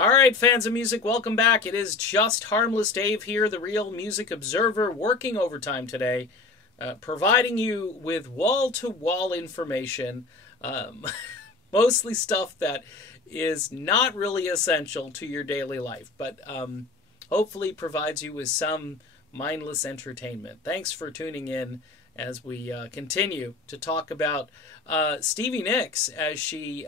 All right, fans of music, welcome back. It is just Harmless Dave here, the Real Music Observer, working overtime today, providing you with wall-to-wall information, mostly stuff that is not really essential to your daily life, but hopefully provides you with some mindless entertainment. Thanks for tuning in as we continue to talk about Stevie Nicks as she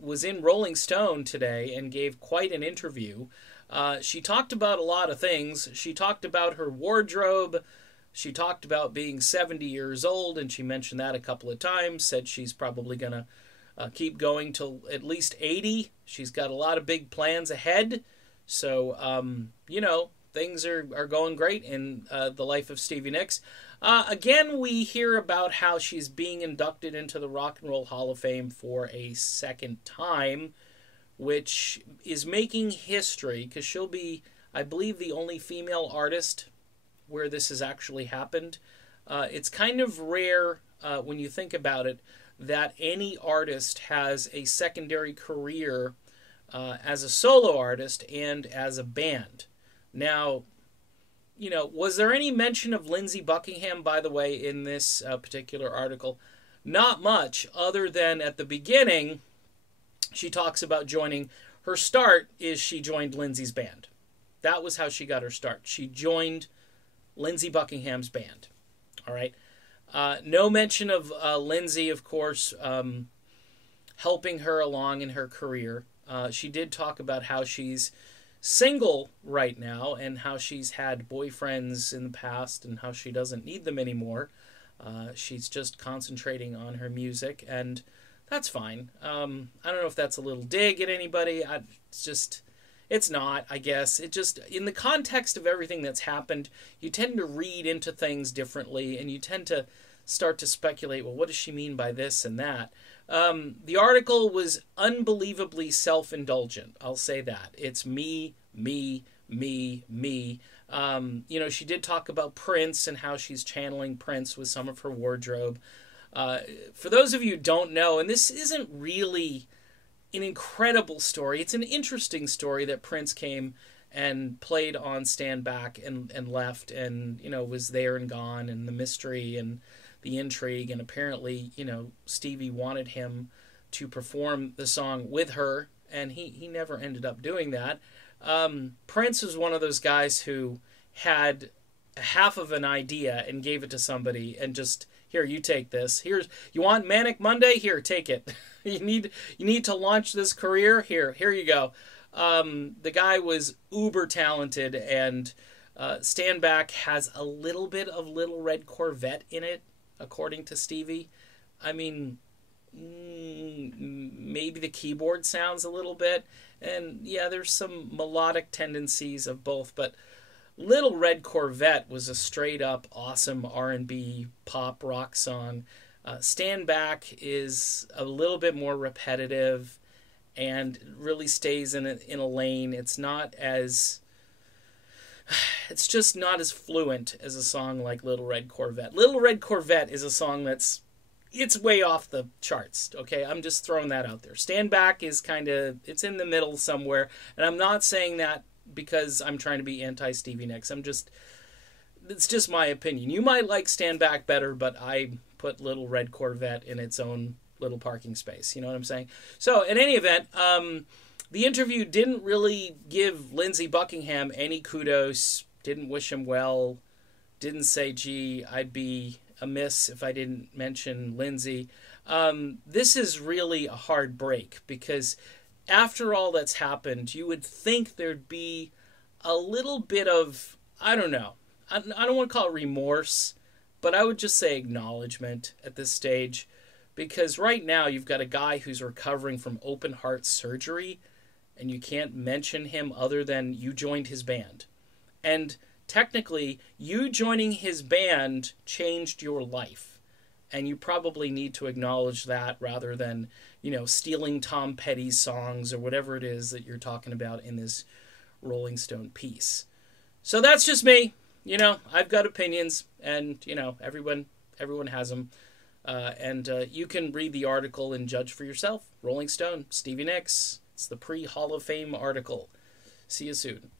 was in Rolling Stone today and gave quite an interview. She talked about a lot of things. She talked about her wardrobe. She talked about being 70 years old, and she mentioned that a couple of times, said she's probably going to keep going till at least 80. She's got a lot of big plans ahead. So, things are going great in the life of Stevie Nicks. Again, we hear about how she's being inducted into the Rock and Roll Hall of Fame for a second time, which is making history because she'll be, I believe, the only female artist where this has actually happened. It's kind of rare when you think about it that any artist has a secondary career as a solo artist and as a band. Now, was there any mention of Lindsey Buckingham, by the way, in this particular article? Not much, other than at the beginning, she talks about joining. Her start is she joined Lindsey's band. That was how she got her start. She joined Lindsey Buckingham's band. All right. No mention of Lindsey, of course, helping her along in her career. She did talk about how she's single right now and how she's had boyfriends in the past and how she doesn't need them anymore. She's just concentrating on her music, and that's fine. I don't know if that's a little dig at anybody. It's not, I guess. It just, in the context of everything that's happened, you tend to read into things differently, and you tend to start to speculate, well, what does she mean by this and that? The article was unbelievably self-indulgent. I'll say that. It's me, me, me, me. She did talk about Prince and how she's channeling Prince with some of her wardrobe. For those of you who don't know, and this isn't really an incredible story, it's an interesting story that Prince came and played on Stand Back and left and, was there and gone, and the mystery and the intrigue, and apparently, Stevie wanted him to perform the song with her, and he never ended up doing that. Prince was one of those guys who had half of an idea and gave it to somebody and just, here, you take this. You want Manic Monday? Here, take it. you need to launch this career? Here you go. The guy was uber talented, and Stand Back has a little bit of Little Red Corvette in it, according to Stevie. I mean, maybe the keyboard sounds a little bit, and yeah, there's some melodic tendencies of both, but Little Red Corvette was a straight up awesome R&B pop rock song. Stand Back is a little bit more repetitive and really stays in a lane. It's just not as fluent as a song like Little Red Corvette. Little Red Corvette is a song it's way off the charts, okay? I'm just throwing that out there. Stand Back is it's in the middle somewhere, and I'm not saying that because I'm trying to be anti-Stevie Nicks. It's just my opinion. You might like Stand Back better, but I put Little Red Corvette in its own little parking space. You know what I'm saying? So, in any event, the interview didn't really give Lindsey Buckingham any kudos, didn't wish him well, didn't say, gee, I'd be amiss if I didn't mention Lindsey. This is really a hard break because after all that's happened, you would think there'd be a little bit of, I don't know, I don't want to call it remorse, but I would just say acknowledgement at this stage, because right now you've got a guy who's recovering from open heart surgery, and you can't mention him other than you joined his band. And technically, you joining his band changed your life. And you probably need to acknowledge that rather than, stealing Tom Petty's songs or whatever it is that you're talking about in this Rolling Stone piece. So that's just me. I've got opinions, and, everyone has them. And you can read the article and judge for yourself. Rolling Stone, Stevie Nicks, It's the pre-Hall of Fame article. See you soon.